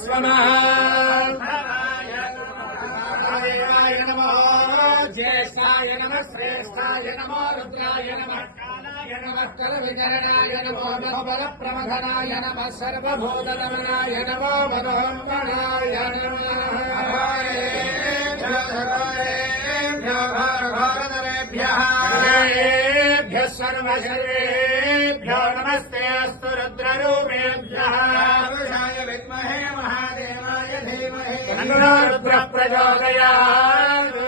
स्वमः ज्येष्ठाय नमः श्रेष्ठाय नमो रुद्राय नमः कालाय नमः कलवितरणाय नमो बलप्रमथनाय नमः सर्वभूतनमनाय नमो मनोन्मनाय नमः सर्वशर्वेभ्यो नमस्ते अस्तु रुद्ररूपेभ्यः विद्महे महादेवाय धीमहि तन्नो रुद्रः प्रचोदयात्।